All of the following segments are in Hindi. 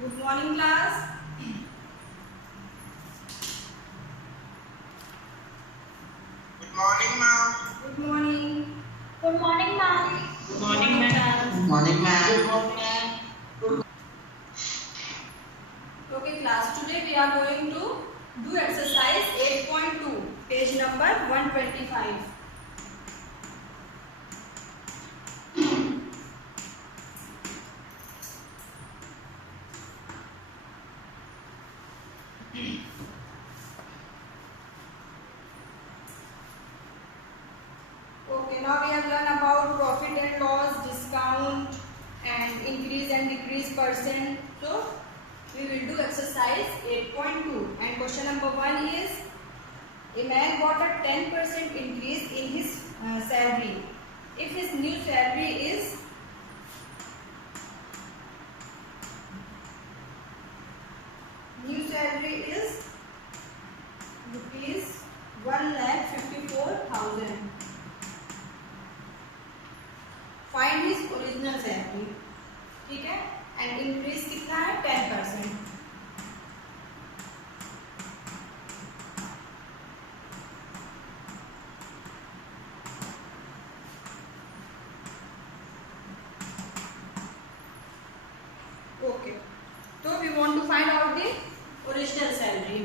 Good morning, class. Good morning, ma'am. Good morning. Good morning, ma'am. Good morning, ma'am. Good morning, ma'am. Good morning, ma'am. Okay, class. Today we are going to do exercise 8.2, page number 125. Okay, now we have learned about profit and loss, discount, and increase and decrease percent. So we will do exercise 8.2, and question number 1 is: a man got a 10% increase in his salary. If his new salary is rupees 1,54,000. Find his original salary. ठीक है, एंड इंक्रीज कितना है? 10%. ओके, तो we want to find out the original salary.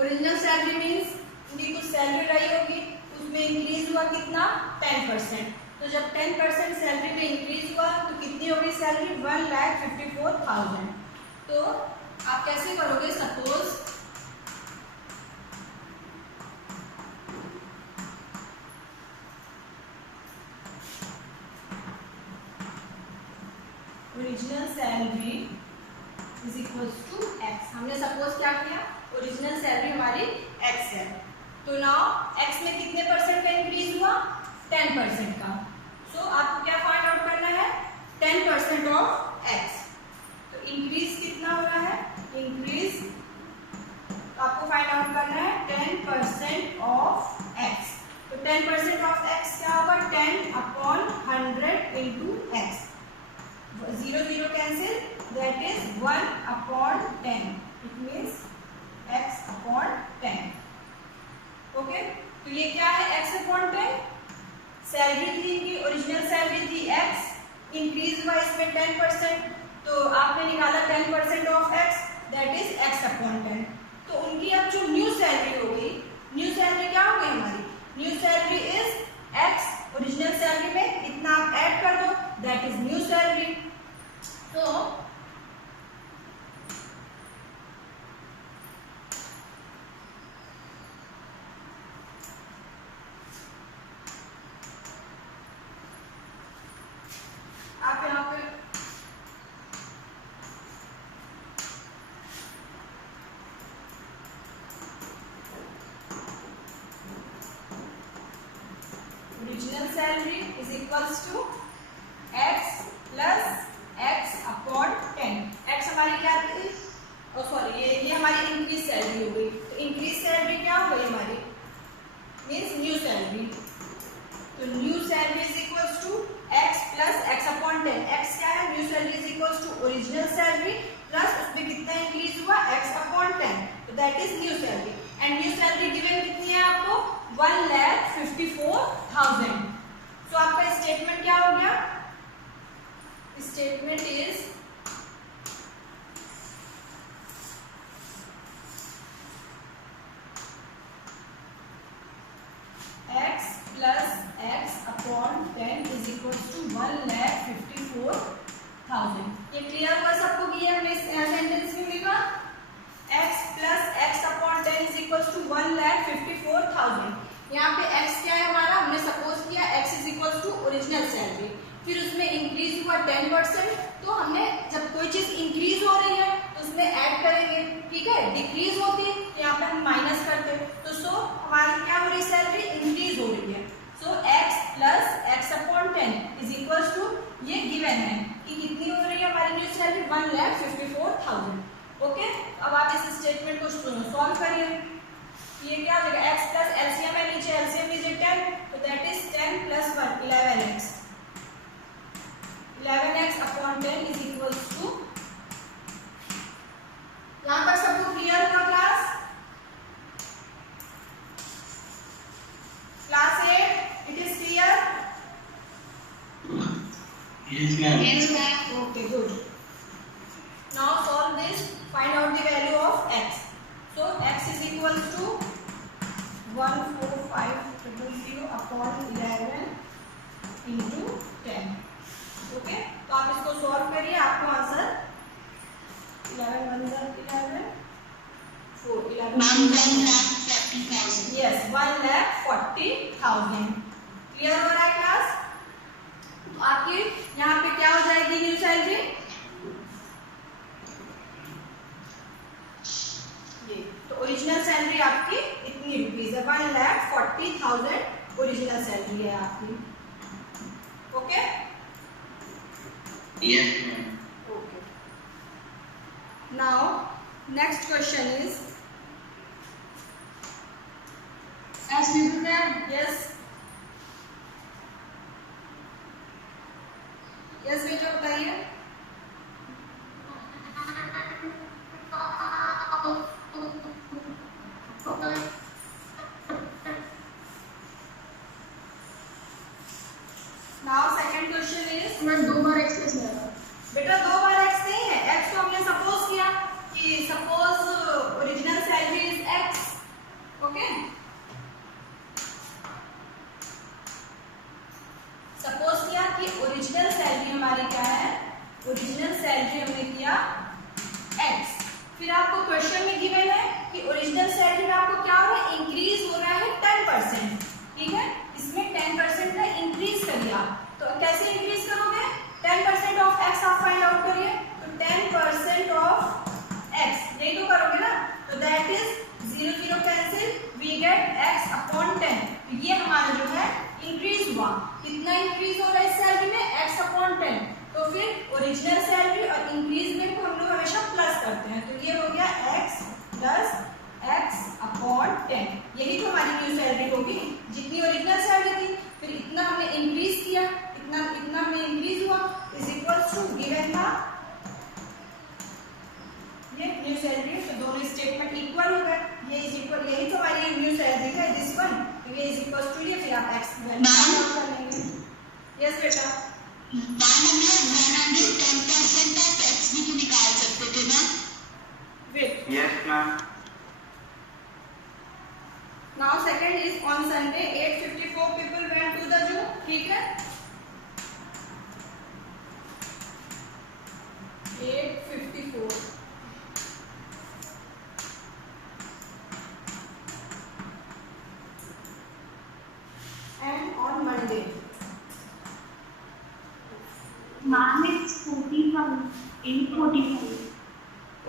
Original salary means इनकी कुछ सैलरी रही होगी, उसमें इंक्रीज हुआ कितना? 10%. तो जब 10% सैलरी में इंक्रीज हुआ तो कितनी होगी सैलरी? 1,54,000. तो आप कैसे करोगे? Suppose original salary is equals to x. हमने सपोज क्या किया? ओरिजिनल सैलरी हमारी एक्स है. तो नाउ एक्स में कितने परसेंट का इंक्रीज हुआ? 10% का. सो आपको क्या फाइंड आउट करना है? 10% ऑफ एक्स. तो इंक्रीज कितना हो रहा है? इंक्रीज आपको फाइंड आउट करना है 10% ऑफ एक्स. तो 10% ऑफ एक्स क्या होगा? 10/100 into x. 0 0 cancel, that is 1/10. It means x/10. Okay, तो ये क्या है? x/10. सैलरी थी इनकी, ओरिजिनल सैलरी थी x, इंक्रीज हुआ इसमें 10%. तो आपने निकाला 10% of x, that is x/10. तो उनकी अब जो न्यू सैलरी होगी, न्यू सैलरी क्या होगी हमारी? New salary is x. Original salary में इतना आप ऐड कर दो, दैट इज न्यू सैलरी. तो आप यहाँ पे original salary is equals to x plus x/10. x हमारी क्या थी? सॉरी, ये हमारी इंक्रीज सैलरी हो गई. तो इंक्रीज सैलरी क्या हो गई हमारी? Means new salary. तो new salary is equals to x plus x/10. x क्या है? New salary is equals to original salary plus उसमें कितना इंक्रीज हुआ? x/10. तो that is new salary. And new salary given कितनी है आपको? 1,54,000. तो आपका स्टेटमेंट क्या हो गया? Statement is x plus x/10 is equal to 1,54,000. ये क्लियर हुआ सबको कि ये हमने सेंटेंस में लिखा x plus x/10 is equal to 1,54,000. यहाँ पे x क्या है हमारा? हमने सपोज किया x is equal to original salary, फिर उसमें इंक्रीज हुआ 10%. तो हमने जब कोई चीज इंक्रीज हो रही है तो उसमें ऐड करेंगे. ठीक है, डिक्रीज होती है तो यहाँ पे हम माइनस करते. तो सो हमारी क्या हो रही? सैलरी इंक्रीज हो रही है. So x plus x/10 is equal to, ये गिवन है कि कितनी हो रही है हमारी न्यू सैलरी? 1,54,000. ओके, अब आप इस स्टेटमेंट को सॉल्व करिए. ये क्या हो जाएगा? x प्लस एलसीएम है नीचे, एलसीएम इज 10, तो that is 10 plus 1 11x. 11x/10 is equals to Yes, ma'am. Yes, ma'am. Okay, good. Now solve this. Find out the value of x. So x is equal to 14500 upon 11 into 10. Okay, तो आप इसको सॉल्व करिए, आपको आंसर 11 1 11 4 11 यस 1,40,000। क्लियर हो रहा है क्लास? तो आपकी यहाँ पे क्या हो जाएगी न्यू सैलरी? ये तो ओरिजिनल सैलरी आपकी इतनी रुपीज है, 1,40,000 ओरिजिनल सैलरी है आपकी। Okay Yes, ma'am. okay, now next question is yes yes बेटा बताइए। Now second question is बेटा 2 बार x नहीं है, x तो हमने सपोज किया कि suppose original salary is x। Okay, suppose किया कि ओरिजिनल सैलरी हमारी क्या है, ओरिजिनल सैलरी हमने किया x। फिर आपको क्वेश्चन में गिवन है कि ओरिजिनल सैलरी में आपको क्या हो रहा है, इंक्रीज हो रहा है 10%। ठीक है, इसमें 10% का इंक्रीज करिए आप। तो कैसे इंक्रीज करोगे? 10% ऑफ x आप फाइंड आउट करिए, तो 10% ऑफ x यही तो करोगे ना, तो that is 0 0 cancel, we get x upon 10। तो ये हमारा जो है इंक्रीज हुआ, कितना इंक्रीज हो रहा है इस सैलरी में, x अपॉन 10। तो फिर ओरिजिनल सैलरी और इंक्रीजमेंट को हम लोग हमेशा प्लस करते हैं, तो ये हो गया x प्लस x अपॉन 10। यही तो हमारी न्यू सैलरी होगी, जितनी ओरिजिनल सैलरी थी फिर इतना हमने इंक्रीज किया, इतना हमने इंक्रीज हुआ, इज इक्वल टू गिवन था ये न्यू सैलरी। तो दोनों स्टेटमेंट इक्वल हो गए, ये इज इक्वल, यही तो हमारी न्यू सैलरी है दिस वन, तो ये इज इक्वल टू ये, फिर आप x वैल्यू फाइंड कर लेंगे। यस बेटा, wait Yes, ma'am. Now second is on Sunday 854 people went to the zoo. ठीक है, 854 and on Monday Ma'am, it's 45. 8:45.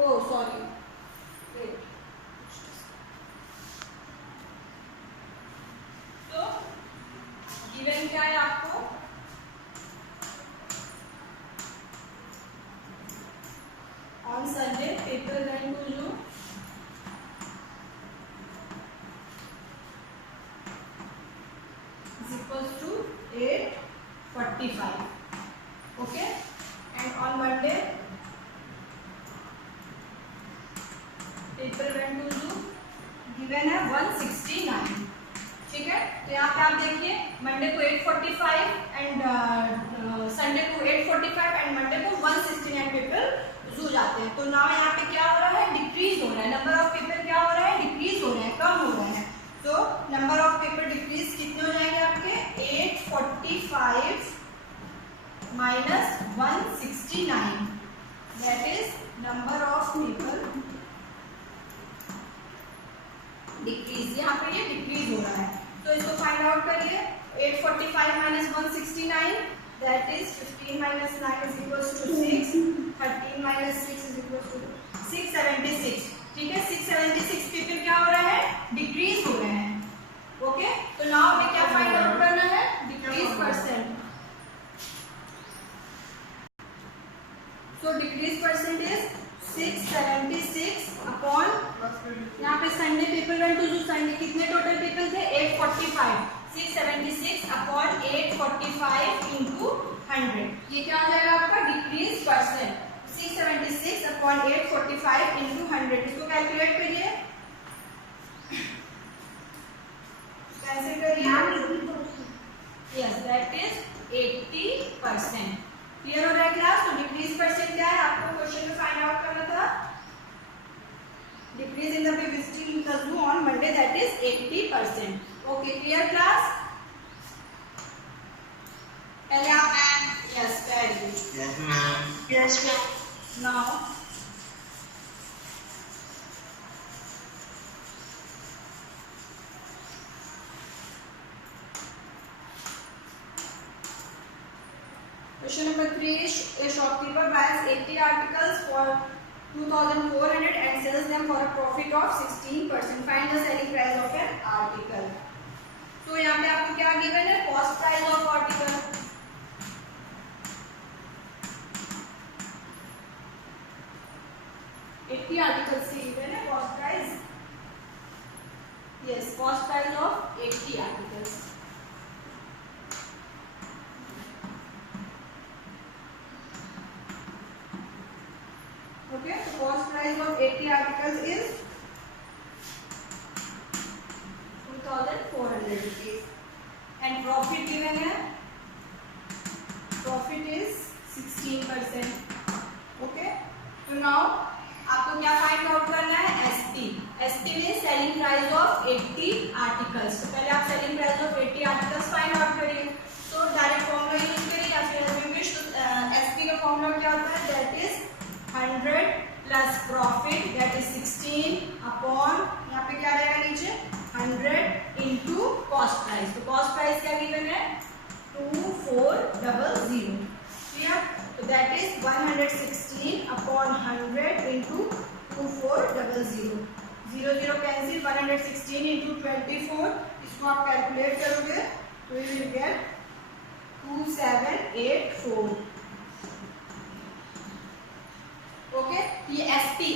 oh sorry wait तो गिवन क्या है आपको, on Sunday people went to zoo is equals to 8:45. Okay, and on Monday people went to zoo, given है 169। ठीक है, तो यहाँ पे आप देखिए मंडे को 8:45 एंड संडे को 8:45 एंड मंडे को 169 पीपल जू जाते हैं। तो नाउ यहाँ पे क्या हो रहा है, डिक्रीज हो रहा है, नंबर ऑफ पीपल क्या हो रहा है, डिक्रीज हो रहे हैं, कम हो रहे हैं। तो नंबर ऑफ पीपल डिक्रीज कितने हो जाएंगे आपके, 845 minus 169, that is number of people decrease. यहाँ पे ये डिक्रीज हो रहा है, तो इसको फाइंड आउट करिए। 845 minus 169 that is 15 minus 9 is equals to 6, 13 minus 6 is equals to 676। ठीक है, 676 पीपल क्या हो रहा है, डिक्रीज हो रहे हैं। ओके, तो नाउ हमें क्या फाइंड आउट करना है, decrease percent. So decrease percent is 676 upon, यहाँ पे संडे पीपल वेंट टू जू, संडे कितने टोटल पीपल थे, 845, 676 अपॉन 845 इंटू 100, ये क्या हो जाएगा आपका डिक्रीज परसेंट। 676 अपॉन 845 इंटू 100, इसको कैलकुलेट करिए, कैसे करिए, यस दैट इज 80%। क्लियर हो रहा है क्लास? तो डिक्रीज परसेंट क्या है आपको क्वेश्चन में फाइंड आउट करना था। Decrease in the pay visiting the zoo on Monday that is 80%। Okay clear class? पहले आप yes very good. Yes, ma'am. Yes, ma'am. Now question number 3 is a shopkeeper buys 80 articles for 2400 and sells them for a profit of 16%. Find the selling price of an article. तो यहाँ पे आपको क्या गिवन है? Cost price of article. Eighty articles की गिवन है cost price. Yes, cost price of 80 articles. Okay, so cost price of 80 articles is 2400 rupees and profit given है, profit is 16%. Okay, so now आपको क्या फाइंड आउट करना है? एसपी। एसपी में सेलिंग प्राइस ऑफ 80 आर्टिकल्स। तो पहले आप selling price of 80 articles find out करिए। तो डायरेक्ट फॉर्मूला यूज करिए या फिर एसपी का फॉर्मूला क्या होता है? That is 100 plus profit that is 16 upon, यहाँ पे क्या रहेगा नीचे? 100 इंटू कॉस्ट प्राइस। तो कॉस्ट प्राइस क्या गिवन है? 2400। क्लियर? तो that is 116 upon 100 into 2400। 0 cancel, 116 into 24, इसको आप कैलकुलेट करोगे तो यू विल गेट 2784। ओके, ये एसपी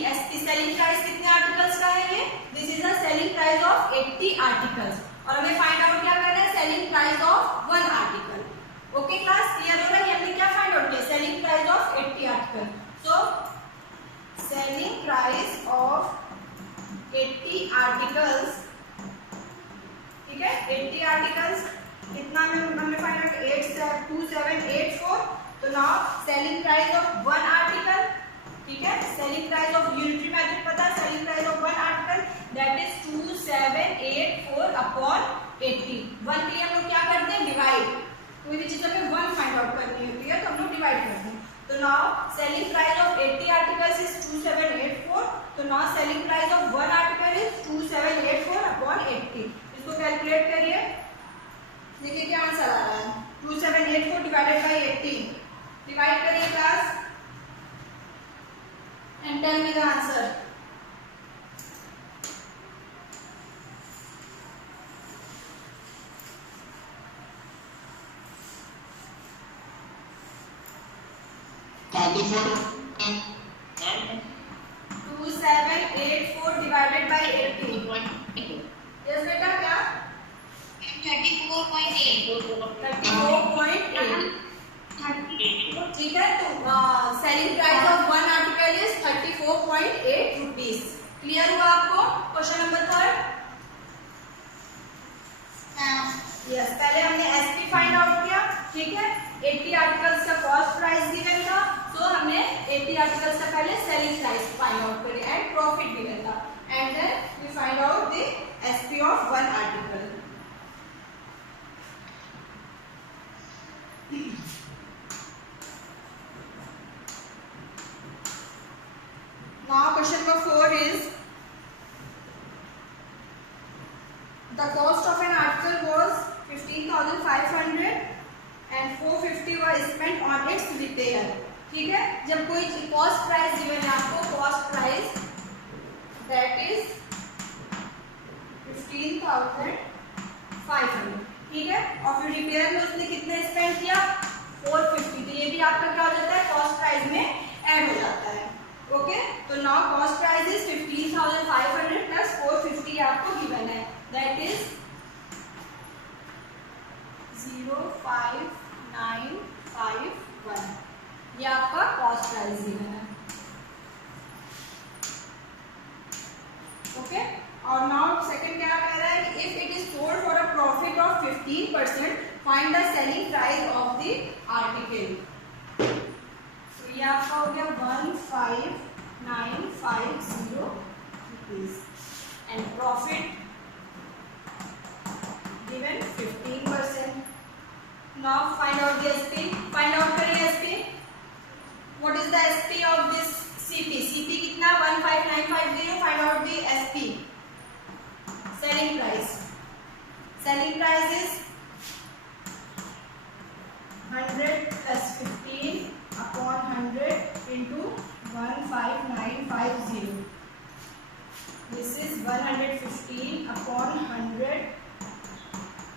सेलिंग प्राइस कितने आर्टिकल्स का है? ये this is the selling price of 80 articles और हमें फाइंड आउट क्या करना है? Selling price of 1 article. Okay class, clear हो रहा है? हमने क्या फाइंड आउट किया? Selling price of 80 article. So selling price of 80 articles, ठीक है, 80 आर्टिकल्स कितना हमने फाइंड आउट? 2784। तो now selling price of 1 article, ठीक है, selling price of unitary method पता है, selling price of 1 article that is 2784 upon 80। 1 के लिए हम लोग क्या करते हैं? डिवाइड। कोई भी चीज हमें 1 फाइंड आउट करनी होती है तो हम लोग डिवाइड करते हैं। तो now selling price of 80 articles is 2784। तो now selling price of 1 article is 2784 upon 80। इसको कैलकुलेट करिए, देखिए क्या आंसर आ रहा है। 2784 डिवाइडेड बाय 80, डिवाइड करिए class and tell me the answer. Ma'am. 2784 divided by 80. Yes बेटा क्या? 34.8. 34.8. ठीक है, तो selling price of 1 article is 34.8 rupees. Clear हुआ आपको? Question number 3। यस, पहले हमने एसपी फाइंड आउट किया, ठीक है, 80 आर्टिकल्स का कॉस्ट प्राइस गिवन था, तो हमने 80 आर्टिकल्स का पहले सेलिंग प्राइस फाइंड आउट करी एंड प्रॉफिट गिवन था and then we find out the SP of 1 article. Now question number 4 is the cost of an article was 15,500 and 450 was spent on its repair। ठीक है, जब कोई कॉस्ट प्राइस गिवन है आपको, कॉस्ट प्राइस दैट इज 15,500, ठीक है, और फिर रिपेयर में उसने कितना स्पेंड किया? 450। तो ये भी आपका क्या हो जाता है? कॉस्ट प्राइस में ऐड हो जाता है। ओके, तो now cost price is 15,500 plus 450 आपको गिवन है, दैट इज 05951। ये आपका कॉस्ट प्राइस गिवन है। ओके, और नाउ सेकंड क्या कह रहा है कि if it is sold for a profit of 15%, find the selling price of the article. ये आपका हो गया 15,950 rupees and profit given 15%. Now find out the SP. Find out करिए SP. What is the SP of this CP? CP कितना 15,950. Find out the SP. Selling price. Selling price is 100 plus 15 upon 100 into 15,950. This is 115 upon 100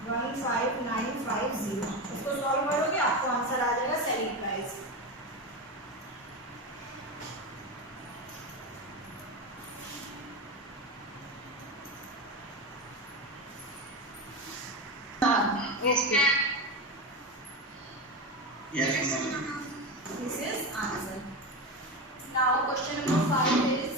15,950. इसको सॉल्व करोगे आपको आंसर आ जाएगा selling price. Yes, ma'am. This is answer. Now question number 5 is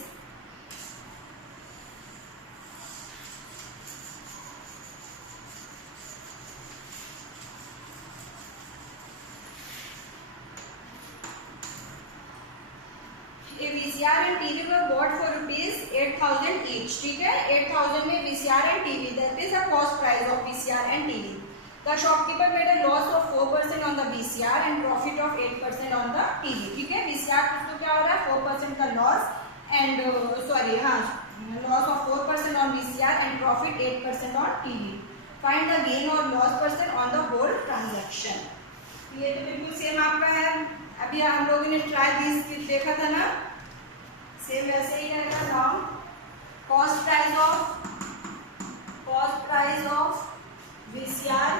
a VCR and TV were bought for rupees 8,000 each. ठीक है, 8,000 में VCR and TV, that is the cost price of VCR and TV. The shopkeeper made a loss of 4% on the VCR and profit of 8% on the TV. ठीक है, VCR तो क्या हो रहा है 4% का loss and loss of 4% on VCR and profit 8% on TV. Find the gain or loss percent on the whole transaction. ये तो बिल्कुल सेम आपका है, अभी हम लोगों ने ट्राई दिस देखा था ना, सेम वैसे ही रहेगा। Now cost price of VCR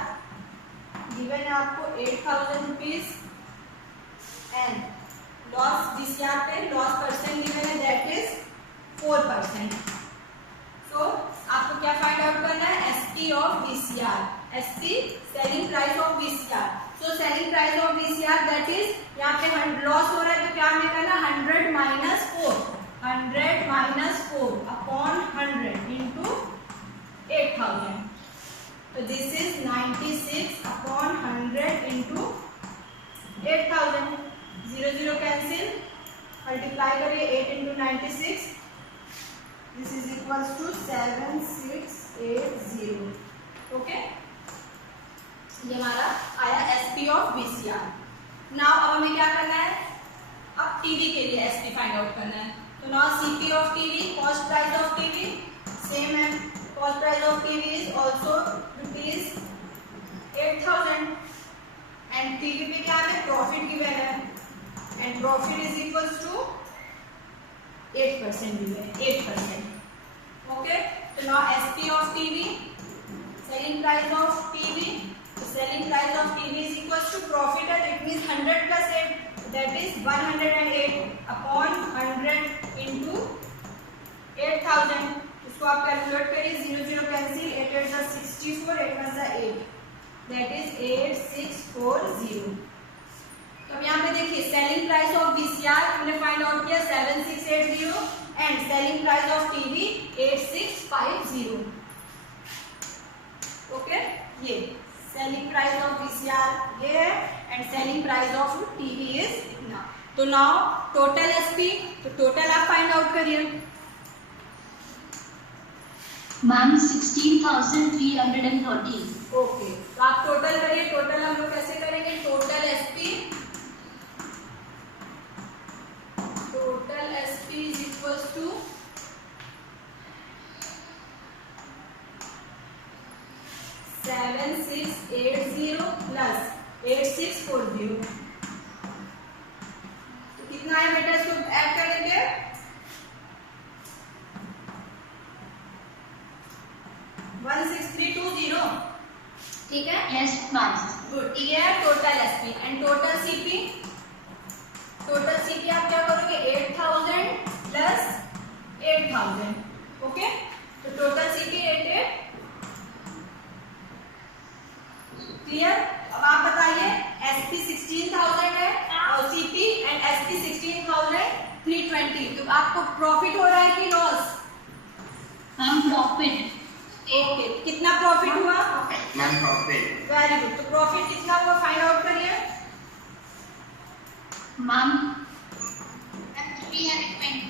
given है आपको 8,000 रुपीज एंड लॉस VCR पे लॉस परसेंट गिवन है दैट इज 4%। सो आपको क्या फाइंड आउट करना है SP of VCR, SP selling price of VCR। So selling price of VCR that is यहाँ पे लॉस हो रहा है तो क्या हमें करना 100 माइनस 4 अपॉन 100 इंटू 8,000। तो दिस इज 96 अपॉन 100 इंटू 8,000। 0 कैंसिल, मल्टीप्लाई करिए 8 into 96, this is equals to 7680। Okay, ये हमारा आया SP ऑफ VCR। नाउ अब हमें क्या करना है, अब टीवी के लिए SP फाइंड आउट करना है। तो now CP of TV, cost price of TV same है, cost price of TV is also rupees 8,000 and TV पे क्या है प्रॉफिट गिवन है and profit is equals to 8% given है, 8%। ओके, तो now SP of TV, selling price of TV, selling price of TV is equals to profit, it means 100 plus 8, that is 108 upon 100 into 8,000। इसको आप कैलकुलेट करिए, 0 कैंसिल, 8 8 जा 64, 8 1 जा 8, that is 8640। तो अब यहाँ पे देखिए सेलिंग प्राइस ऑफ VCR हमने फाइंड आउट किया 7680 and selling price of TV 8650। Okay, ये सेलिंग प्राइस ऑफ VCR ये है and selling price of TV is इतना। तो नाउ टोटल SP, तो टोटल आप फाइंड आउट करिए। मैम 16,330। ओके, तो आप टोटल करिए। टोटल हम लोग कैसे करेंगे, total SP is equals to 7680 plus 8640। तो कितना है बेटा, इसको ऐड करेंगे 16320। ठीक है, यस मैम। गुड, ये है total SP and total CP। Total CP आप क्या करोगे 8,000 प्लस 8,000। ओके, तो टोटल CP 88। क्लियर? अब आप बताइए SP 16,000 है और CP एंड SP 16,320। तो आपको प्रॉफिट हो रहा है कि लॉस? Ma'am profit. ओके, कितना प्रॉफिट हुआ? Ma'am profit. वेरी गुड, तो प्रॉफिट कितना हुआ फाइंड आउट करिए। मैम 320.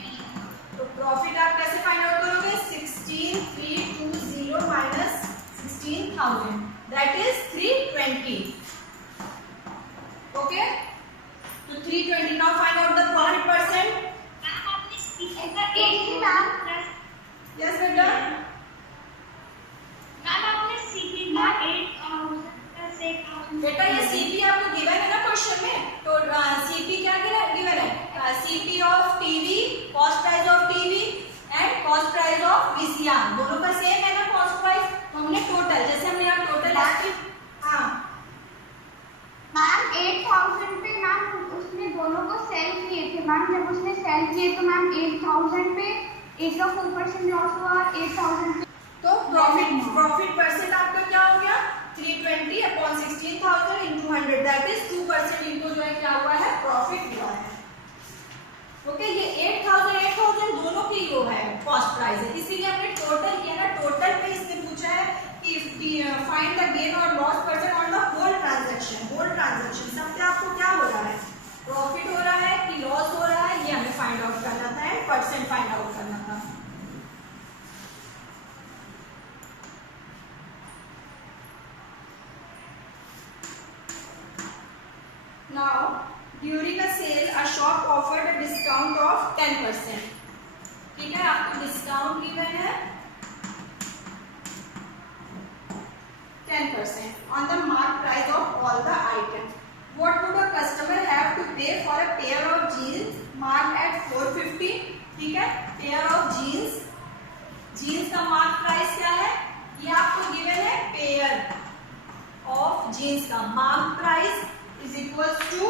तो प्रॉफिट आप कैसे फाइंड आउट करोगे? 16,320 माइनस 16,000 दैट इज 320. ओके, तो 320. Now find out the profit percent. Yes बेटा, बेटा ये सीपी आपको गिवन है ना क्वेश्चन में. तो सीपी क्या गिवन है? CP of TV, cost price of TV and cost price of VCR, दोनों का सेम है ना कॉस्ट प्राइस. तो हमने टोटल, जैसे हमने यहाँ टोटल हाँ मैम 8,000 पे मैम उसने दोनों को सेल किए थे मैम. जब उसने सेल किए तो मैम 8,000 पे एक का 4% लॉस हुआ, 8,000 पे. तो प्रॉफिट परसेंट आपका क्या हो गया? 320 अपॉन 16,000 इंटू 100 दैट इज 2% इनको जो है क्या हुआ है? प्रॉफिट हुआ है. ओके, ये 8,000 दोनों की वो है कॉस्ट प्राइस है, इसीलिए हमने टोटल किया ना. टोटल पे इसने पूछा है कि फाइंड द गेन और loss percent on the whole transaction. Whole transaction सब पे आपको क्या हो रहा है? प्रॉफिट हो रहा है कि लॉस हो रहा है, ये हमें फाइंड आउट करना था एंड परसेंट फाइंड आउट करना था. Now, during a sale, a shop offered a discount of 10%. ठीक है, आपको डिस्काउंट गिवन है 10% on the marked price of all the items. What would a customer have to pay for a pair of jeans marked at 450? ठीक है, pair of jeans, jeans का marked price क्या है? ये आपको गिवन है pair of jeans का marked price is equals to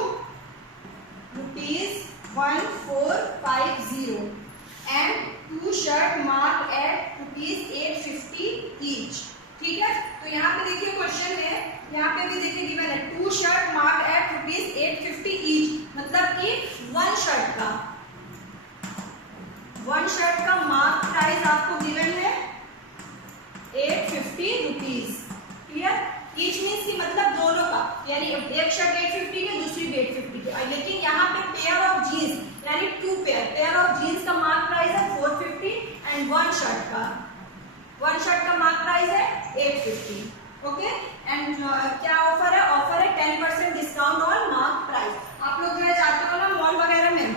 ₹1450 and 2 shirt marked at ₹850 each. ठीक है, तो यहाँ पे देखिए क्वेश्चन है, यहाँ पे भी देखिए गिवन है 2 शर्ट मार्क्ड एट ₹850 each, मतलब कि वन शर्ट का मार्क प्राइस आपको गिवन है ₹850. क्लियर? ईच मीन्स की मतलब दोनों का, यानी एक शर्ट 850 के, दूसरी भी 850 के. लेकिन यहाँ पे पेयर ऑफ जीन्स यानी 2 पेयर ऑफ जीन्स का मार्क प्राइस है 450 एंड वन शर्ट का मार्क प्राइस है 850. ओके, एंड क्या ऑफर है? ऑफर है 10% डिस्काउंट ऑन मार्क प्राइस. आप लोग जो है जाते हो ना मॉल वगैरह में,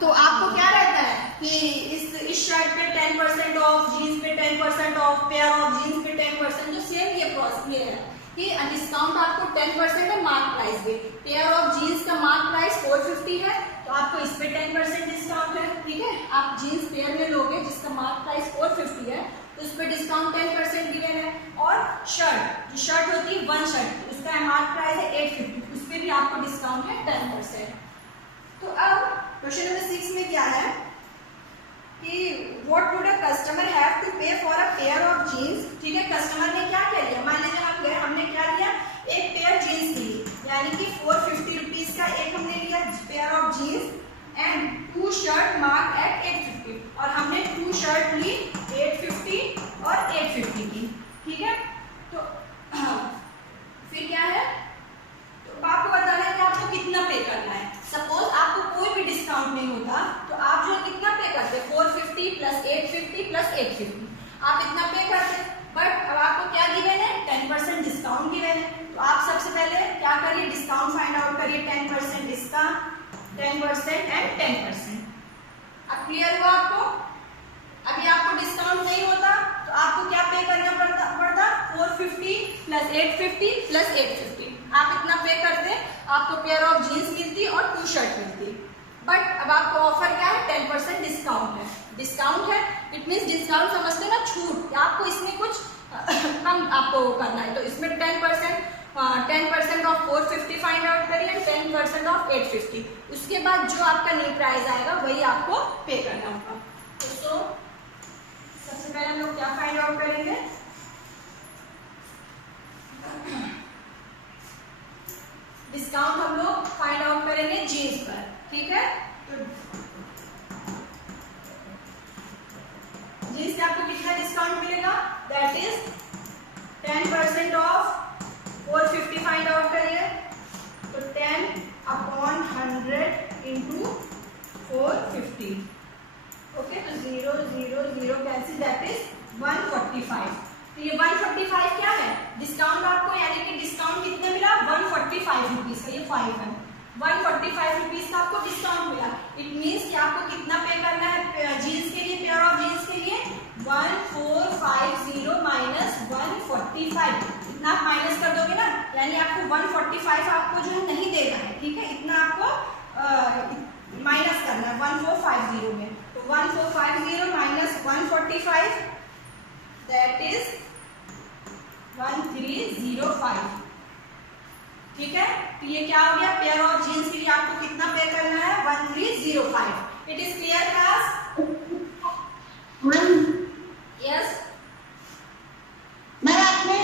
तो आपको क्या रहता है कि इस शर्ट पे 10% ऑफ, जीन्स पे 10% ऑफ, पेयर ऑफ जीन्स पे 10%, जो सेम ये प्रोसेस है कि डिस्काउंट आपको 10% है मार्क प्राइस पे. पेयर ऑफ जीन्स का मार्क प्राइस 450 है, तो आपको इस पे 10% डिस्काउंट है. ठीक है, आप जीन्स पेयर में लोगे जिसका मार्क प्राइस 450 है, तो उस पे डिस्काउंट 10% गिवन है. और जो शर्ट होती है वन शर्ट, उसका मार्क प्राइस है 850, उस पे भी आपको डिस्काउंट है 10%. तो अब क्वेश्चन नंबर 6 में क्या है कि what would a customer have to pay for a pair of jeans. ठीक है, कस्टमर ने क्या क्या लिया? मान लीजिए हमने क्या लिया? एक पेयर जीन्स ली, यानी कि 450 रुपीज का एक हमने लिया pair of jeans and 2 shirt mark at 850, और हमने 2 शर्ट ली 850 और 850 की. ठीक है, तो फिर क्या है? तो आपको बताना है कि आपको कितना पे करना है. सपोज आपको कोई भी डिस्काउंट नहीं होता, तो आप जो कितना पे करते? 450 प्लस 850 प्लस 850, आप इतना पे करते. बट अब आपको क्या गिवन है? 10% डिस्काउंट गिवन है. तो आप सबसे पहले क्या करिए? डिस्काउंट फाइंड आउट करिए. 10% डिस्काउंट, 10% एंड 10%. अब क्लियर हुआ आपको? अभी आपको डिस्काउंट नहीं होता तो आपको क्या पे करना पड़ता? 450 प्लस 850 प्लस 850. आप इतना पे करते, आपको पेयर ऑफ जीन्स मिलती और 2 शर्ट मिलती. बट अब आपको ऑफर क्या है? 10% डिस्काउंट है. डिस्काउंट है इट मीन्स डिस्काउंट समझते ना, छूट. आपको इसमें कुछ कम आपको करना है, तो इसमें 10% ऑफ 450 फाइंड आउट करिए, 10% ऑफ 850. उसके बाद जो आपका न्यू प्राइस आएगा वही आपको पे करना होगा. तो सबसे पहले हम लोग क्या फाइंड आउट करेंगे? डिस्काउंट हम लोग फाइंड आउट करेंगे जीन्स पर. ठीक है, तो जीन्स से आपको कितना डिस्काउंट मिलेगा? That is 10% of 450 find out करिए, तो 10 अपॉन 100 इंटू मीन्स कि आपको कितना पे करना है जीन्स के लिए, पेयर ऑफ जीन्स के लिए 1450 माइनस 145, इतना आप माइनस कर दोगे ना, यानी आपको 145 आपको जो है नहीं देना है, ठीक है, इतना आपको माइनस करना है 1450 में। तो 1450 माइनस 145 दैट इज 1305, ठीक है। तो ये क्या हो गया, पेयर ऑफ जीन्स के लिए आपको कितना पे करना है 1305। It is clear class? Yes ma'am आपने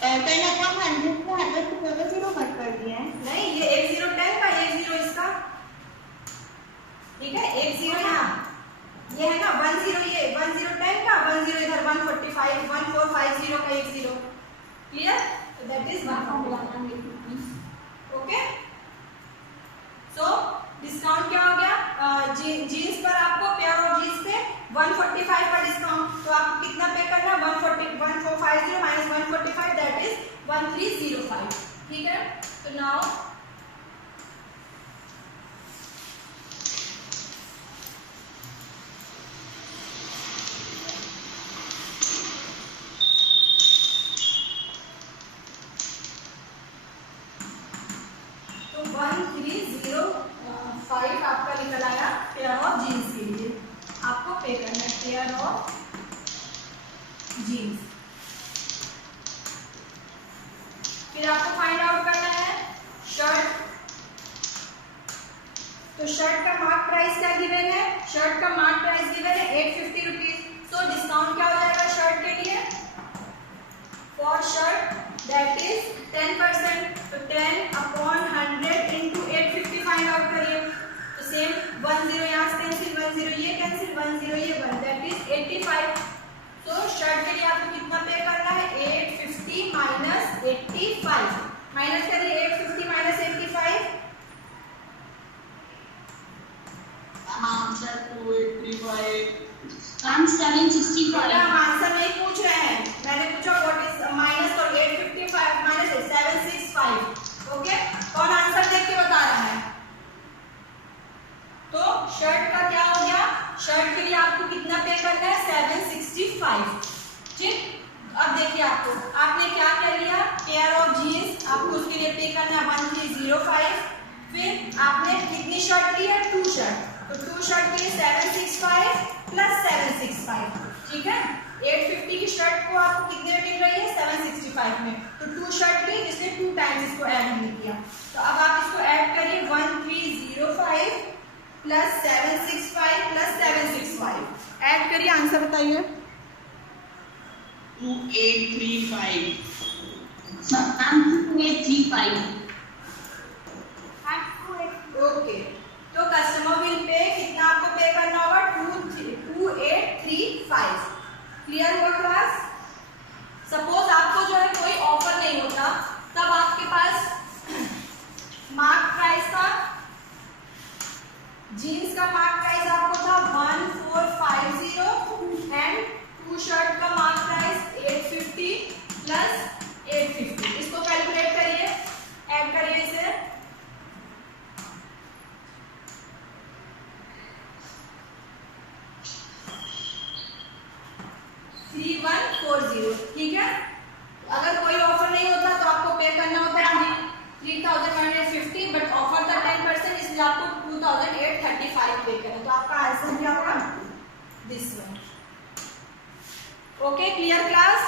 10 अपॉन 100 को 100 की जगह 0 कट कर दिया है। नहीं, ये 1010 का 10 इसका, ठीक है, 10 यहाँ ये है ना, 10 ये 1010 का 10 इधर 145 1450 का 10, क्लियर? तो that is 141। Okay, so discount क्या हो गया, जीन्स पर आपको पेयर ऑफ जीन्स पे 145 का डिस्काउंट, तो आपको कितना पे करना है 1450 माइनस 145 दैट इज 1305, ठीक है। तो नाउ तो 1305 आपका निकल आया पेयर ऑफ जीन्स के लिए, आपको पे करना है पेयर ऑफ जीन्स। फिर आपको फाइंड आउट करना है शर्ट, तो शर्ट का मार्क प्राइस क्या गिवन है, शर्ट का मार्क प्राइस गिवन है 850 रुपीज। सो डिस्काउंट क्या हो जाएगा शर्ट के लिए, फॉर शर्ट दैट इज 10%, तो 10 अपॉन 100 इंटू 850 फाइंड आउट करिए। तो सेम 10 यहाँ से कैंसिल, 10 ये कैंसिल, 10 ये 1 दैट इज 85। तो शर्ट के लिए आपको कितना पे करना है 850 माइनस 85, माइनस करिए 850 माइनस 85, आंसर 2835। मैम 765। हम आंसर नहीं पूछ रहे हैं, मैंने पूछा व्हाट इज माइनस और 855 माइनस 765। ओके, कौन आंसर देख के बता रहा है? तो शर्ट का क्या हो गया, शर्ट के लिए आपको कितना पे करना है 765, ठीक। अब देखिए आपने क्या कर लिया, पेयर ऑफ जीन्स आपको उसके लिए पे करना है 1305, फिर आपने कितनी शर्ट ली है 2 शर्ट, तो 2 शर्ट के लिए 765 प्लस 765, ठीक है। 850 की शर्ट को आपको कितने में मिल रही है 765 में, तो 2 शर्ट ली जिसने 2 टाइम्स इसको ऐड नहीं किया, तो अब आप इसको ऐड करिए 1305 प्लस 765 प्लस 765 ऐड करिए, आंसर बताइए। 2835। मैम 2835। ओके, तो कस्टमर विल पे कितना आपको पे करना होगा 2835, क्लियर हुआ क्लास? सपोज आपको जो है कोई ऑफर नहीं होता, तब आपके पास मार्क प्राइस था, जीन्स का मार्क प्राइस आपको था 1450 एंड 2 शर्ट का मार्क प्राइस 850 प्लस 850, इसको कैलकुलेट करिए, ऐड करिए इसे, 3140, ठीक है। अगर कोई ऑफर नहीं होता तो आपको पे करना होता है 3150, बट ऑफर था 10%, इसलिए आपको 2835 पे करना, तो आपका आंसर क्या होगा this one. Okay, clear class?